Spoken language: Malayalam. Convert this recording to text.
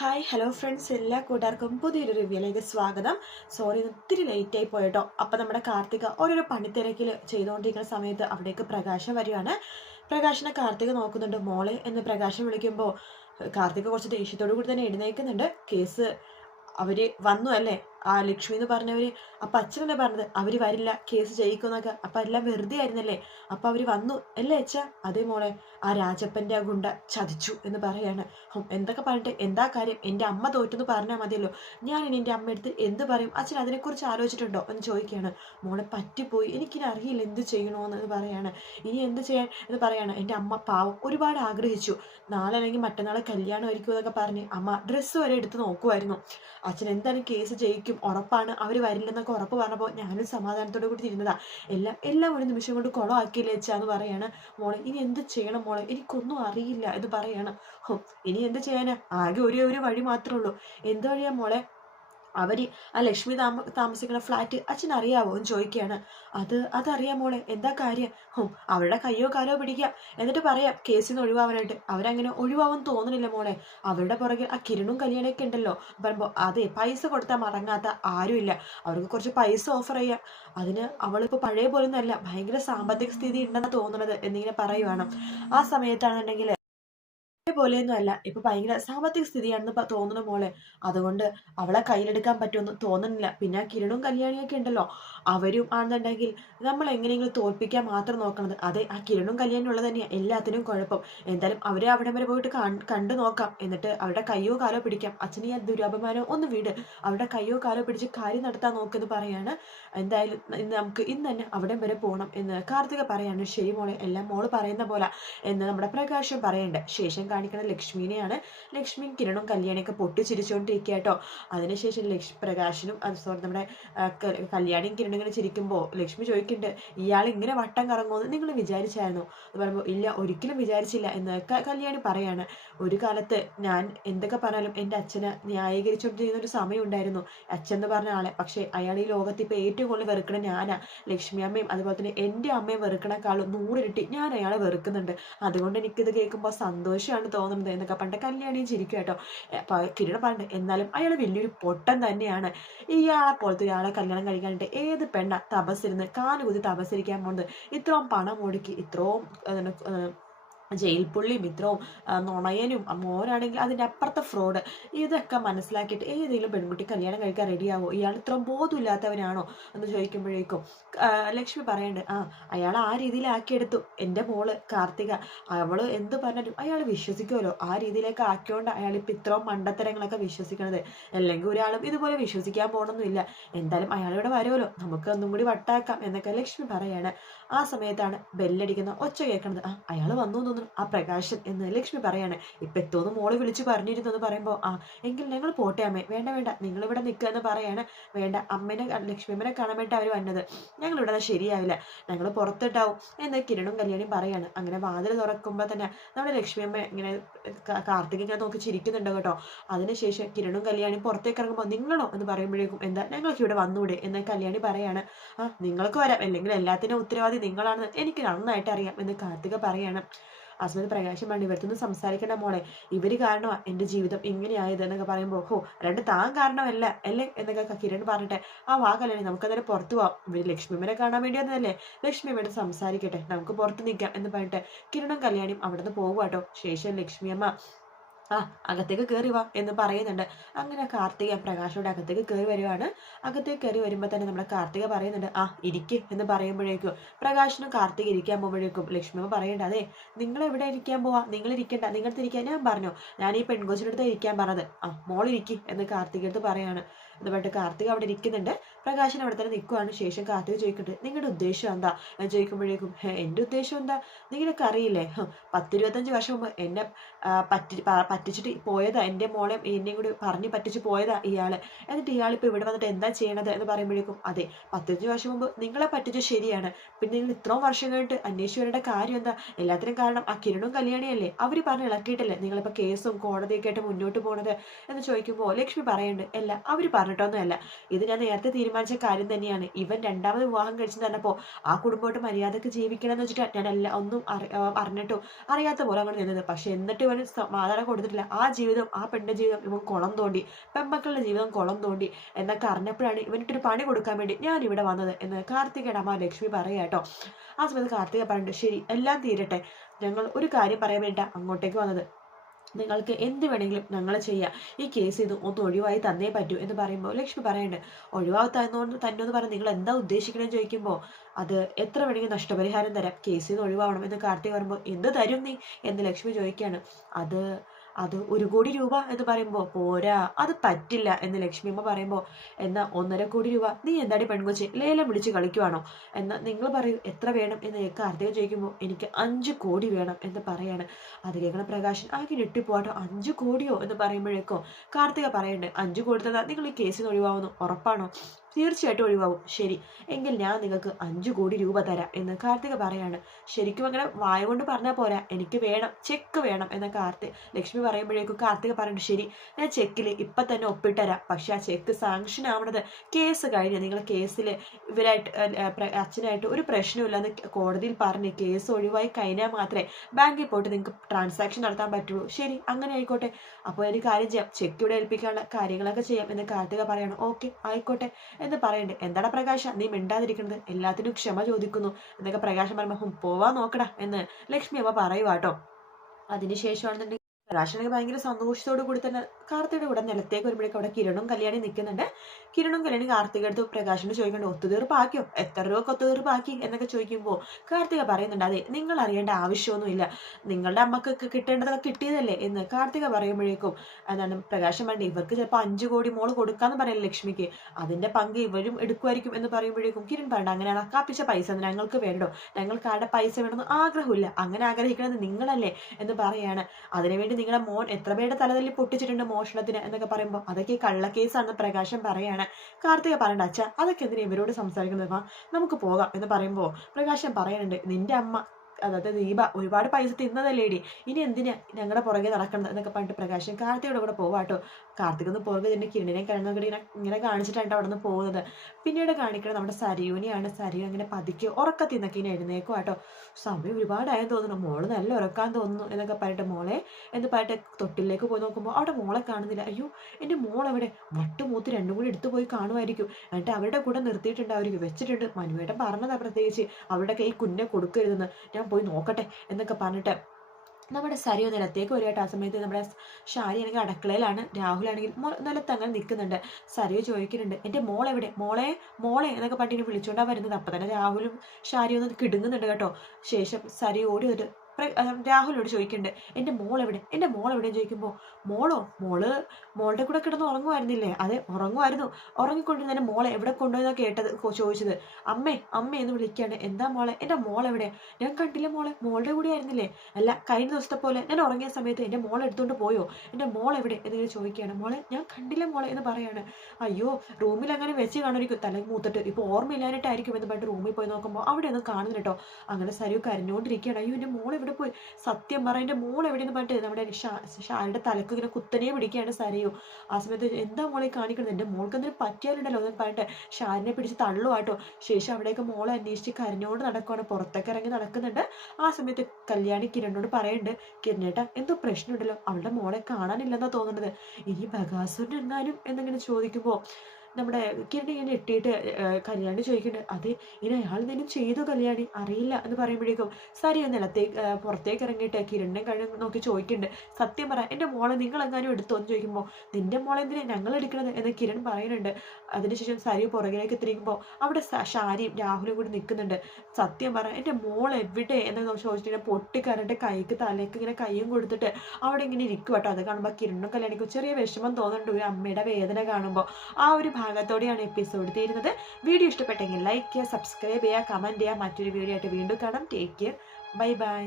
ഹായ് ഹലോ ഫ്രണ്ട്സ്, എല്ലാ കൂട്ടുകാർക്കും പുതിയൊരു റിവ്യൂയിലേക്ക് സ്വാഗതം. സോറി, ഒത്തിരി ലേറ്റായി പോയിട്ടോ. അപ്പം നമ്മുടെ കാർത്തിക ഓരോരോ പണിത്തിരക്കിൽ ചെയ്തുകൊണ്ടിരിക്കുന്ന സമയത്ത് അവിടേക്ക് പ്രകാശം വരികയാണ്. പ്രകാശിനെ കാർത്തിക നോക്കുന്നുണ്ട്. മോളെ എന്ന് പ്രകാശം വിളിക്കുമ്പോൾ കാർത്തിക കുറച്ച് ദേഷ്യത്തോടു കൂടി തന്നെ എഴുന്നേൽക്കുന്നുണ്ട്. കേസ് അവര് വന്നു അല്ലേ, ആ ലക്ഷ്മി എന്ന് പറഞ്ഞവര്. അപ്പൊ അച്ഛനല്ലേ പറഞ്ഞത് അവര് വരില്ല, കേസ് ജയിക്കുന്നൊക്കെ. അപ്പൊ എല്ലാം വെറുതെ ആയിരുന്നല്ലേ. അപ്പൊ അവര് വന്നു അല്ലേ അച്ഛ? അതേ മോളെ, ആ രാജപ്പന്റെ ആ ഗുണ്ട ചതിച്ചു എന്ന് പറയാണ്. എന്തൊക്കെ പറഞ്ഞിട്ട് എന്താ കാര്യം? എന്റെ അമ്മ തോറ്റെന്ന് പറഞ്ഞാൽ മതിയല്ലോ. ഞാൻ ഇനി എന്റെ അമ്മ എടുത്ത് എന്ത് പറയും? അച്ഛൻ അതിനെക്കുറിച്ച് ആലോചിച്ചിട്ടുണ്ടോ എന്ന് ചോദിക്കുകയാണ്. മോളെ പറ്റിപ്പോയി, എനിക്കിനി അറിയില്ല എന്ത് ചെയ്യണോന്ന് പറയാണ്. ഇനി എന്ത് ചെയ്യാൻ എന്ന് പറയാണ്. എന്റെ അമ്മ പാവം ഒരുപാട് ആഗ്രഹിച്ചു, നാളെ അല്ലെങ്കിൽ മറ്റന്നാൾ കല്യാണം ആയിരിക്കും എന്നൊക്കെ പറഞ്ഞ് അമ്മ ഡ്രസ്സ് വരെ എടുത്ത് നോക്കുമായിരുന്നു. അച്ഛൻ എന്തായാലും കേസ് ജയിക്കും, ഉറപ്പാണ്, അവർ വരില്ലെന്നൊക്കെ ഉറപ്പ് പറഞ്ഞപ്പോൾ ഞാനും സമാധാനത്തോടു കൂടി ഇരുന്നതാ. എല്ലാം ഒരു നിമിഷം കൊണ്ട് കുളമാക്കിയില്ലേ അച്ഛാന്ന് പറയാണ്. മോളെ ഇനി എന്ത് ചെയ്യണം മോളെ, എനിക്കൊന്നും അറിയില്ല എന്ന് പറയാണ്. ഇനി എന്ത് ചെയ്യാനാ, ആകെ ഒരു വഴി മാത്രമേ ഉള്ളൂ. എന്ത് വഴിയാ മോളെ? അവര് ആ ലക്ഷ്മി താമസിക്കുന്ന ഫ്ലാറ്റ് അച്ഛൻ അറിയാവോ എന്ന് ചോദിക്കുകയാണ്. അതറിയാം മോളെ, എന്താ കാര്യം? അവരുടെ കയ്യോ കാലോ പിടിക്കാം, എന്നിട്ട് പറയാം കേസിൽ നിന്ന് ഒഴിവാവാനായിട്ട്. അവരങ്ങനെ ഒഴിവാവാൻ തോന്നുന്നില്ല മോളെ. അവരുടെ പുറകെ ആ കിരണും കല്യാണമൊക്കെ ഉണ്ടല്ലോ. പറയുമ്പോൾ അതെ, പൈസ കൊടുത്താൽ മടങ്ങാത്ത ആരുമില്ല. അവർക്ക് കുറച്ച് പൈസ ഓഫർ ചെയ്യാം. അതിന് അവളിപ്പോൾ പഴയ പോലൊന്നുമല്ല, ഭയങ്കര സാമ്പത്തിക സ്ഥിതി ഉണ്ടെന്ന് തോന്നുന്നത് എന്നിങ്ങനെ പറയുവാണ്. ആ സമയത്താണെന്നുണ്ടെങ്കിൽ പോലെയൊന്നും അല്ല, ഇപ്പൊ ഭയങ്കര സാമ്പത്തിക സ്ഥിതിയാണെന്ന് തോന്നുന്നു മോളെ. അതുകൊണ്ട് അവളെ കയ്യിലെടുക്കാൻ പറ്റുമെന്ന് തോന്നുന്നില്ല. പിന്നെ ആ കിരണും കല്യാണിയൊക്കെ ഉണ്ടല്ലോ, അവരും ആണെന്നുണ്ടെങ്കിൽ നമ്മൾ എങ്ങനെയെങ്കിലും തോൽപ്പിക്കാൻ മാത്രം നോക്കണത്. അതെ, ആ കിരണും കല്യാണിയും ഉള്ളത് തന്നെയാണ് എല്ലാത്തിനും കുഴപ്പം. എന്തായാലും അവരെ അവിടെ വരെ പോയിട്ട് കണ്ടു നോക്കാം, എന്നിട്ട് അവരുടെ കയ്യോ കാലോ പിടിക്കാം. അച്ഛനെ ആ ദുരഭിമാനം ഒന്ന് വിട്, അവരുടെ കയ്യോ കാലോ പിടിച്ച് കാര്യം നടത്താൻ നോക്കെന്ന് പറയാണ്. എന്തായാലും ഇന്ന് തന്നെ അവിടെ വരെ പോകണം എന്ന് കാർത്തിക പറയാണ്. ശരി മോളെ, എല്ലാം മോള് പറയുന്ന പോലെ എന്ന് നമ്മുടെ പ്രകാശം പറയണ്ട്. ശേഷം കാണിക്കുന്ന ലക്ഷ്മിനെയാണ്. ലക്ഷ്മിയും കിരണും കല്യാണിയൊക്കെ പൊട്ടിച്ചിരിച്ചുകൊണ്ടിരിക്കുക കേട്ടോ. അതിനുശേഷം പ്രകാശനും സോറി നമ്മുടെ കല്യാണിയും കിരണും ഇങ്ങനെ ചിരിക്കുമ്പോൾ ലക്ഷ്മി ചോദിക്കുന്നുണ്ട്, ഇയാൾ ഇങ്ങനെ വട്ടം കറങ്ങുമെന്ന് നിങ്ങൾ വിചാരിച്ചായിരുന്നു എന്ന് പറയുമ്പോൾ ഇല്ല, ഒരിക്കലും വിചാരിച്ചില്ല എന്ന് കല്യാണി പറയാണ്. ഒരു കാലത്ത് ഞാൻ എന്തൊക്കെ പറഞ്ഞാലും എൻ്റെ അച്ഛനെ ന്യായീകരിച്ചുകൊണ്ടിരുന്ന ഒരു സമയം ഉണ്ടായിരുന്നു, അച്ഛൻ എന്ന് പറഞ്ഞ ആളെ. പക്ഷേ അയാൾ ഈ ലോകത്ത് ഇപ്പൊ ഏറ്റവും കൂടുതൽ വെറുക്കണ ഞാനാ. ലക്ഷ്മി അമ്മയും അതുപോലെ തന്നെ എൻ്റെ അമ്മയും വെറുക്കണേക്കാളും 100 ഇരട്ടി ഞാൻ അയാളെ വെറുക്കുന്നുണ്ട്. അതുകൊണ്ട് എനിക്കിത് കേൾക്കുമ്പോൾ സന്തോഷമാണ് തോന്നുന്നത് എന്നൊക്കെ പണ്ട് കല്യാണിയും ചിരിക്കും കേട്ടോ. കിരണം പറഞ്ഞു, എന്നാലും അയാൾ വലിയൊരു പൊട്ടൻ തന്നെയാണ്. ഇയാളെ പോലത്തെ ഒരാളെ കല്യാണം കഴിക്കാനായിട്ട് ഏത് പെണ്ണ തപസ്സിരുന്ന് കാലുകുത്തി തപസ്സിരിക്കാൻ പോകുന്നത്? ഇത്രയും പണം മുടക്കി, ഇത്രയും ജയിൽ പുള്ളിയും ഇത്രയും നുണയനും മോനാണെങ്കിൽ അതിൻ്റെ അപ്പുറത്തെ ഫ്രോഡ്, ഇതൊക്കെ മനസ്സിലാക്കിയിട്ട് ഏതെങ്കിലും പെൺകുട്ടി കല്യാണം കഴിക്കാൻ റെഡിയാവോ? ഇയാൾ ഇത്രയും ബോധമില്ലാത്തവനാണോ എന്ന് ചോദിക്കുമ്പോഴേക്കും ലക്ഷ്മി പറയണ്ട്, അയാൾ ആ രീതിയിലാക്കിയെടുത്തു. എൻ്റെ മോള് കാർത്തിക, അവള് എന്ത് പറഞ്ഞാലും അയാൾ വിശ്വസിക്കുമല്ലോ. ആ രീതിയിലേക്ക് ആക്കിയോണ്ട് അയാൾ ഇപ്പം ഇത്രയും മണ്ടത്തരങ്ങളൊക്കെ വിശ്വസിക്കണത്. അല്ലെങ്കിൽ ഒരാളും ഇതുപോലെ വിശ്വസിക്കാൻ പോകണമെന്നില്ല. എന്തായാലും അയാളിവിടെ വരുമല്ലോ, നമുക്ക് ഒന്നും കൂടി വട്ടാക്കാം എന്നൊക്കെ ലക്ഷ്മി പറയാണ്. ആ സമയത്താണ് ബെല്ലടിക്കുന്ന ഒച്ച കേൾക്കണത്. അയാൾ വന്നു തോന്നുന്നു, ആ പ്രകാശൻ എന്ന് ലക്ഷ്മി പറയാണ്. ഇപ്പൊ എത്തോന്ന് മോള് വിളിച്ചു പറഞ്ഞിരുന്നു എന്ന് പറയുമ്പോൾ എങ്കിൽ ഞങ്ങൾ പോട്ടെ അമ്മേ. വേണ്ട, നിങ്ങൾ ഇവിടെ നിൽക്കുക എന്ന് പറയാണ്. വേണ്ട, അമ്മേനെ ലക്ഷ്മി അമ്മനെ കാണാൻ വേണ്ടി അവർ വന്നത്, ഞങ്ങൾ ഇവിടെ ശരിയാവില്ല, ഞങ്ങൾ പുറത്തിട്ടാവും എന്ന് കിരണും കല്യാണിയും പറയാണ്. അങ്ങനെ വാതിൽ തുറക്കുമ്പോൾ തന്നെ നമ്മുടെ ലക്ഷ്മി അമ്മ ഇങ്ങനെ കാർത്തിക് ഇങ്ങനെ നോക്കി ചിരിക്കുന്നുണ്ട് കേട്ടോ. അതിനുശേഷം കിരണും കല്യാണിയും പുറത്തേക്ക് ഇറങ്ങുമ്പോൾ നിങ്ങളോ എന്ന് പറയുമ്പോഴേക്കും എന്താ ഞങ്ങൾക്ക് ഇവിടെ വന്നൂടെ എന്ന് കല്യാണി പറയാണ്. നിങ്ങൾക്ക് വരാം, അല്ലെങ്കിൽ എല്ലാത്തിനും ഉത്തരവാദി നിങ്ങളാണെന്ന് എനിക്ക് നന്നായിട്ട് അറിയാം എന്ന് കാർത്തിക പറയാണ്. ആ സമയത്ത് പ്രകാശം പറഞ്ഞു, ഇവരത്തൊന്നും സംസാരിക്കണ്ട മോളെ, ഇവര് കാരണമാണ് എൻ്റെ ജീവിതം ഇങ്ങനെയായത് എന്നൊക്കെ പറയുമ്പോൾ രണ്ട് താൻ കാരണമല്ല അല്ലേ എന്നൊക്കെ കിരൺ പറഞ്ഞിട്ട് വാ കല്യാണി, നമുക്കന്നേരം പുറത്തു പോവാം, ഇവര് ലക്ഷ്മിമ്മനെ കാണാൻ വേണ്ടി വന്നതല്ലേ, ലക്ഷ്മിയമ്മയോട് സംസാരിക്കട്ടെ, നമുക്ക് പുറത്ത് നിൽക്കാം എന്ന് പറഞ്ഞിട്ട് കിരണും കല്യാണിയും അവിടെ നിന്ന് പോകുവാട്ടോ. ശേഷം ലക്ഷ്മിയമ്മ അകത്തേക്ക് കയറി വാ എന്ന് പറയുന്നുണ്ട്. അങ്ങനെ കാർത്തിക പ്രകാശോടെ അകത്തേക്ക് കയറി വരുവാണ്. അകത്തേക്ക് കയറി വരുമ്പോൾ തന്നെ നമ്മുടെ കാർത്തിക പറയുന്നുണ്ട്, ഇരിക്ക് എന്ന് പറയുമ്പോഴേക്കും പ്രകാശനും കാർത്തിക ഇരിക്കാൻ പോകുമ്പോഴേക്കും ലക്ഷ്മിയമ്മ പറയണ്ട, അതെ നിങ്ങൾ എവിടെ ഇരിക്കാൻ പോവാ, നിങ്ങൾ ഇരിക്കണ്ട, നിങ്ങൾക്ക് ഇരിക്കാൻ ഞാൻ പറഞ്ഞു, ഞാൻ ഈ പെൺകൊച്ചിൻ്റെ അടുത്ത് ഇരിക്കാൻ പറഞ്ഞത്, മോളിരിക്ക് എന്ന് കാർത്തിക അടുത്ത് പറയാണ്. എന്ന് പറഞ്ഞിട്ട് കാർത്തിക അവിടെ ഇരിക്കുന്നുണ്ട്. പ്രകാശൻ അവിടെ തന്നെ നിൽക്കുവാണ്. ശേഷം കാർത്തിക ചോദിക്കുന്നുണ്ട്, നിങ്ങളുടെ ഉദ്ദേശം എന്താ എന്ന് ചോദിക്കുമ്പോഴേക്കും എൻ്റെ ഉദ്ദേശം എന്താ, നിങ്ങൾക്ക് അറിയില്ലേ, 10-25 വർഷം മുമ്പ് എന്നെ പറ്റിച്ചിട്ട് പോയതാ, എൻ്റെ മോളെ എന്നെയും കൂടി പറഞ്ഞ് പറ്റിച്ച് പോയതാ ഇയാള്. എന്നിട്ട് ഇയാളിപ്പോൾ ഇവിടെ വന്നിട്ട് എന്താ ചെയ്യണത് എന്ന് പറയുമ്പോഴേക്കും അതെ, 15 വർഷം മുമ്പ് നിങ്ങളെ പറ്റിച്ചു ശരിയാണ്, പിന്നെ നിങ്ങൾ ഇത്രയും വർഷം കഴിഞ്ഞിട്ട് അന്വേഷിച്ചു വരേണ്ട കാര്യം എന്താ? എല്ലാത്തിനും കാരണം ആ കിരണും കല്യാണിയല്ലേ, അവർ പറഞ്ഞ് ഇളക്കിയിട്ടല്ലേ നിങ്ങളിപ്പോൾ കേസും കോടതിയൊക്കെ ആയിട്ട് മുന്നോട്ട് പോകണത് എന്ന് ചോദിക്കുമ്പോൾ ലക്ഷ്മി പറയുന്നുണ്ട്, അല്ല അവർ പറഞ്ഞിട്ടൊന്നുമല്ല, ഇത് ഞാൻ നേരത്തെ തീരുമാനിച്ച കാര്യം തന്നെയാണ്. ഇവൻ രണ്ടാമത് വിവാഹം കഴിച്ചു തന്നപ്പോൾ ആ കുടുംബമായിട്ട് മര്യാദക്ക് ജീവിക്കണം എന്ന് വെച്ചിട്ട് ഞാൻ എല്ലാം ഒന്നും അറിഞ്ഞിട്ടും അറിയാത്ത പോലെ അങ്ങോട്ട് നിന്നത്. പക്ഷെ എന്നിട്ട് ഇവന് സമാധാനം കൊടുത്തിട്ട് കൊടുത്തിട്ടില്ല. ആ ജീവിതം, ആ പെണ്ണിന്റെ ജീവിതം ഇവൻ കുളം തോണ്ടി, പെൺമക്കളുടെ ജീവിതം കുളം തോണ്ടി എന്നൊക്കെ അറിഞ്ഞപ്പോഴാണ് ഇവനിട്ടൊരു പണി കൊടുക്കാൻ വേണ്ടി ഞാൻ ഇവിടെ വന്നത് എന്ന് കാർത്തികയുടെ അമ്മ ലക്ഷ്മി പറയാ കേട്ടോ. ആ സമയത്ത് കാർത്തിക പറഞ്ഞിട്ട് ശരി എല്ലാം തീരട്ടെ, ഞങ്ങൾ ഒരു കാര്യം പറയാൻ വേണ്ടിട്ടാ അങ്ങോട്ടേക്ക് വന്നത്, നിങ്ങൾക്ക് എന്ത് വേണമെങ്കിലും ഞങ്ങൾ ചെയ്യാം, ഈ കേസ് ഇത് ഒന്ന് ഒഴിവായി തന്നേ പറ്റൂ എന്ന് പറയുമ്പോൾ ലക്ഷ്മി പറയുന്നുണ്ട് ഒഴിവായി തന്നോന്ന് പറഞ്ഞ് നിങ്ങൾ എന്താ ഉദ്ദേശിക്കണമെന്ന് ചോദിക്കുമ്പോൾ അത് എത്ര വേണമെങ്കിൽ നഷ്ടപരിഹാരം തരാം, കേസിൽ നിന്ന് ഒഴിവാവണം എന്ന് കാർത്തിക് പറയുമ്പോൾ എന്ത് തരും നീ എന്ന് ലക്ഷ്മി ചോദിക്കുകയാണ്. അത് അത് 1 കോടി രൂപ എന്ന് പറയുമ്പോൾ പോരാ, അത് പറ്റില്ല എന്ന് ലക്ഷ്മി അമ്മ പറയുമ്പോൾ എന്നാ 1.5 കോടി രൂപ, നീ എന്താടി പെൺകൊച്ചി ലേലം വിളിച്ച് കളിക്കുവാണോ, എന്നാ നിങ്ങൾ പറയൂ എത്ര വേണം എന്ന് കാർത്തിക ചോദിക്കുമ്പോൾ എനിക്ക് 5 കോടി വേണം എന്ന് പറയാണ്. അത് കേൾക്കണ പ്രകാശൻ ആകെ ഞെട്ടിപ്പോട്ടോ, 5 കോടിയോ എന്ന് പറയുമ്പോഴേക്കോ കാർത്തിക പറയുന്നുണ്ട് 5 കോടി തന്നാൽ നിങ്ങൾ ഈ കേസിൽ നിന്ന് ഒഴിവാവുന്നു ഉറപ്പാണോ, തീർച്ചയായിട്ടും ഒഴിവാകും, ശരി എങ്കിൽ ഞാൻ നിങ്ങൾക്ക് 5 കോടി രൂപ തരാം എന്ന് കാർത്തിക പറയാണ്. ശരിക്കും അങ്ങനെ വായ കൊണ്ട് പറഞ്ഞാൽ പോരാ, എനിക്ക് വേണം, ചെക്ക് വേണം എന്ന ലക്ഷ്മി പറയുമ്പോഴേക്കും കാർത്തിക പറയുന്നുണ്ട് ശരി ഞാൻ ചെക്കിൽ ഇപ്പം തന്നെ ഒപ്പിട്ടരാം, പക്ഷെ ആ ചെക്ക് സാങ്ഷൻ ആവണത് കേസ് കഴിഞ്ഞ്, നിങ്ങൾ കേസിൽ ഇവരായിട്ട് അച്ഛനായിട്ട് ഒരു പ്രശ്നമില്ലെന്ന് കോടതിയിൽ പറഞ്ഞ് കേസ് ഒഴിവായി കഴിഞ്ഞാൽ മാത്രമേ ബാങ്കിൽ പോയിട്ട് നിങ്ങൾക്ക് ട്രാൻസാക്ഷൻ നടത്താൻ പറ്റുള്ളൂ. ശരി അങ്ങനെ ആയിക്കോട്ടെ, അപ്പോൾ ഒരു കാര്യം ചെയ്യാം, ചെക്ക് ഇവിടെ ഏൽപ്പിക്കാനുള്ള കാര്യങ്ങളൊക്കെ ചെയ്യാം എന്ന് കാർത്തിക പറയണം. ഓക്കെ ആയിക്കോട്ടെ എന്ന് പറയണ്ടേ. എന്താണ് പ്രകാശ നീ മിണ്ടാതിരിക്കുന്നത്, എല്ലാത്തിനും ക്ഷമ ചോദിക്കുന്നു എന്നൊക്കെ പ്രകാശം പറയുമ്പോൾ പോവാൻ നോക്കടാ എന്ന് ലക്ഷ്മി അമ്മ പറയുവാട്ടോ. അതിനുശേഷമാണെന്നുണ്ടെങ്കിൽ പ്രകാശനൊക്കെ ഭയങ്കര സന്തോഷത്തോടു കൂടി തന്നെ കാർത്തികയുടെ കൂടെ നിലത്തേക്ക് വരുമ്പോഴേക്കും അവിടെ കിരണും കല്യാണി നിൽക്കുന്നുണ്ട്. കിരണും കല്യാണി കാർത്തിക അടുത്ത് പ്രകാശനോട് ചോദിക്കുന്നുണ്ട് ഒത്തുതീർപ്പാക്കിയോ, എത്ര രൂപ ഒത്തുതീർപ്പാക്കി എന്നൊക്കെ ചോദിക്കുമ്പോൾ കാർത്തിക പറയുന്നുണ്ട് അതെ നിങ്ങൾ അറിയേണ്ട ആവശ്യമൊന്നുമില്ല, നിങ്ങളുടെ അമ്മക്ക് കിട്ടേണ്ടതൊക്കെ കിട്ടിയതല്ലേ എന്ന് കാർത്തിക പറയുമ്പോഴേക്കും എന്താണ് പ്രകാശം പറഞ്ഞത് ഇവർക്ക് ചിലപ്പോൾ 5 കോടി മോള് കൊടുക്കാന്ന് പറയല്ലേ ലക്ഷ്മിക്ക്, അതിന്റെ പങ്ക് ഇവരും എടുക്കുമായിരിക്കും എന്ന് പറയുമ്പോഴേക്കും കിരൺ പറയണ്ട അങ്ങനെയാണ് കാപ്പിച്ച പൈസ ഞങ്ങൾക്ക് വേണ്ടോ, ഞങ്ങൾക്ക് ആരുടെ പൈസ വേണമെന്ന് ആഗ്രഹമില്ല, അങ്ങനെ ആഗ്രഹിക്കുന്നത് നിങ്ങളല്ലേ എന്ന് പറയാണ്. അതിനുവേണ്ടി നിങ്ങളുടെ മോൻ എത്ര പേരുടെ തലതല്ലി പൊട്ടിച്ചിട്ടുണ്ട് മോഷണത്തിന് എന്നൊക്കെ പറയുമ്പോൾ അതൊക്കെ കള്ളക്കേസാണെന്ന് പ്രകാശം പറയാണ്. കാർത്തിക പറയണ്ട അച്ഛാ അതൊക്കെ എന്തിനാ ഇവരോട് സംസാരിക്കുന്നത്, വാ നമുക്ക് പോകാം എന്ന് പറയുമ്പോൾ പ്രകാശം പറയുന്നുണ്ട് നിന്റെ അമ്മ അതായത് ദീപ ഒരുപാട് പൈസ തിന്നതല്ലേടി, ഇനി എന്തിനാ ഞങ്ങളുടെ പുറകെ നടക്കുന്നത് എന്നൊക്കെ പറഞ്ഞിട്ട് പ്രകാശൻ കാർത്തികയുടെ കൂടെ പോവാട്ടോ. കാർത്തിക് പുറകെ തന്നെ കിരണിനെ കിടന്നൊക്കെ ഇങ്ങനെ കാണിച്ചിട്ടാണ് അവിടെ നിന്ന് പോകുന്നത്. പിന്നീട് കാണിക്കുന്നത് നമ്മുടെ സരിയൂനെയാണ്. സരിയു അങ്ങനെ പതുക്കെ ഉറക്കത്തിൽ നിന്നൊക്കെ ഇങ്ങനെ എഴുന്നേക്കും കേട്ടോ. സമയം ഒരുപാടായെന്ന് തോന്നുന്നു, മോള് നല്ല ഉറക്കാൻ തോന്നുന്നു എന്നൊക്കെ പറഞ്ഞിട്ട് മോളെ എന്ന് പറഞ്ഞിട്ട് തൊട്ടിലേക്ക് പോയി നോക്കുമ്പോൾ അവിടെ മോളെ കാണുന്നില്ല. അയ്യോ എൻ്റെ മോൾ എവിടെ, വട്ടുമൂത്ത് രണ്ടും കൂടി എടുത്തു പോയി കാണുമായിരിക്കും, എന്നിട്ട് അവരുടെ കൂടെ നിർത്തിയിട്ടുണ്ടായിരിക്കും, വെച്ചിട്ടുണ്ട്, മനുവേട്ടൻ പറഞ്ഞതാ പ്രത്യേകിച്ച് അവരുടെ കൈ കുഞ്ഞെ കൊടുക്കരുതെന്ന്, ഞാൻ പോയി നോക്കട്ടെ എന്നൊക്കെ പറഞ്ഞിട്ട് നമ്മുടെ സരിയോ നിലത്തേക്ക് വരുമായിട്ട്. ആ സമയത്ത് നമ്മുടെ ഷാരി ആണെങ്കിൽ അടുക്കളയിലാണ്, രാഹുലാണെങ്കിൽ നിലത്തങ്ങനെ നിൽക്കുന്നുണ്ട്. സരിയോ ചോദിക്കുന്നുണ്ട് എൻ്റെ മോൾ എവിടെ, മോളെ മോളെ എന്നൊക്കെ പറഞ്ഞിട്ട് വിളിച്ചുകൊണ്ടാ വരുന്നത്. അപ്പം തന്നെ രാഹുലും ഷാരിയും ഒന്ന് കിടുങ്ങുന്നുണ്ട് കേട്ടോ. ശേഷം സരി ഓടി വന്നിട്ട് രാഹുലിനോട് ചോദിക്കുന്നുണ്ട് എൻ്റെ മോൾ എവിടെ, എൻ്റെ മോൾ എവിടെയെന്ന് ചോദിക്കുമ്പോൾ മോളുടെ കൂടെ കിടന്ന് ഉറങ്ങുമായിരുന്നില്ലേ, അതെ ഉറങ്ങുമായിരുന്നു, ഉറങ്ങിക്കൊണ്ടിരുന്ന മോളെ എവിടെ കൊണ്ടുപോയെന്നാണ് ചോദിച്ചത്. അമ്മേ അമ്മേ എന്ന് വിളിക്കുകയാണ്. എന്താ മോളെ, എൻ്റെ മോൾ എവിടെ, ഞാൻ കണ്ടില്ല മോളുടെ കൂടെ ആയിരുന്നില്ലേ, അല്ല കഴിഞ്ഞ ദിവസത്തെ പോലെ ഞാൻ ഉറങ്ങിയ സമയത്ത് എൻ്റെ മോളെ എടുത്തുകൊണ്ട് പോയോ, എൻ്റെ മോൾ എവിടെ എന്നിങ്ങനെ ചോദിക്കുകയാണ്. മോളെ ഞാൻ കണ്ടില്ല മോളെ എന്ന് പറയാണ്. അയ്യോ റൂമിൽ അങ്ങനെ വെച്ച് കാണുമായിരിക്കും, തല മൂത്തിട്ട് ഇപ്പോൾ ഓർമ്മയില്ലാനായിട്ടായിരിക്കും എന്ന് പറഞ്ഞിട്ട് റൂമിൽ പോയി നോക്കുമ്പോൾ അവിടെ ഒന്നും കാണുന്നില്ല കേട്ടോ. അങ്ങനെ സരിയു കരഞ്ഞുകൊണ്ടിരിക്കുകയാണ്. അയ്യോ എൻ്റെ മോൾ എവിടെ പോയി, സത്യം പറ എൻ്റെ മോൾ എവിടെയെന്ന് പറഞ്ഞിട്ട് നമ്മുടെ ഷാരുടെ തലക്ക് ഇങ്ങനെ കുത്തനെ പിടിക്കുകയാണ് സരിയു. ആ സമയത്ത് എന്താ മോളെ കാണിക്കുന്നത്, എൻ്റെ മോൾക്ക് എന്തെങ്കിലും പറ്റിയാലുണ്ടല്ലോ എന്ന് പറഞ്ഞിട്ട് ഷാരിനെ പിടിച്ച് തള്ളുവാട്ടോ. ശേഷം അവിടേക്ക് മോളെ അന്വേഷിച്ച് കരഞ്ഞുകൊണ്ട് നടക്കുവാണ്, പുറത്തൊക്കെ ഇറങ്ങി നടക്കുന്നുണ്ട്. ആ സമയത്ത് കല്യാണി കിരണിനോട് പറയുന്നുണ്ട് കിരണേട്ടാ എന്തോ പ്രശ്നമുണ്ടല്ലോ, അവളുടെ മോളെ കാണാനില്ലെന്നാ തോന്നുന്നത്, ഇനി ബഗാസുരൻ എങ്ങാനും എന്നിങ്ങനെ ചോദിക്കുമ്പോൾ നമ്മുടെ കിരണി ഇങ്ങനെ എട്ടിയിട്ട് കല്യാണി ചോദിക്കുന്നുണ്ട് അതെ ഇനി അയാൾ എന്തെങ്കിലും ചെയ്തു കല്യാണി അറിയില്ല എന്ന് പറയുമ്പോഴേക്കും സരി പുറത്തേക്ക് ഇറങ്ങിയിട്ട് കിരണിനെ നോക്കി ചോദിക്കുന്നുണ്ട് സത്യം പറ എൻ്റെ മോളെ നിങ്ങൾ എങ്ങാനും എടുത്തോ എന്ന് ചോദിക്കുമ്പോൾ നിന്റെ മോളെ എന്തിനാ ഞങ്ങൾ എടുക്കണത് എന്ന് കിരൺ പറയുന്നുണ്ട്. അതിനുശേഷം സരി പുറകിലേക്ക് തിരിയുമ്പോൾ അവിടെ ഷാരിയും രാഹുലും കൂടി നിൽക്കുന്നുണ്ട്. സത്യം പറ എൻ്റെ മോൾ എവിടെ എന്ന് ചോദിച്ചിട്ട് പൊട്ടിക്കരണ്ട് കൈക്ക് തലേക്ക് ഇങ്ങനെ കൈയും കൊടുത്തിട്ട് അവിടെ ഇങ്ങനെ ഇരിക്കും കേട്ടോ. അത് കാണുമ്പോൾ കിരണും കല്യാണിക്കും ചെറിയ വിഷമം തോന്നുന്നുണ്ട്, ഒരു അമ്മയുടെ വേദന കാണുമ്പോൾ. ആ ഒരു ഭാഗത്തോടെയാണ് എപ്പിസോഡ് തീരുന്നത്. വീഡിയോ ഇഷ്ടപ്പെട്ടെങ്കിൽ ലൈക്ക് ചെയ്യുക, സബ്സ്ക്രൈബ് ചെയ്യുക, കമൻറ്റ് ചെയ്യുക. മറ്റൊരു വീഡിയോ ആയിട്ട് വീണ്ടും കാണാം. Take care, bye bye.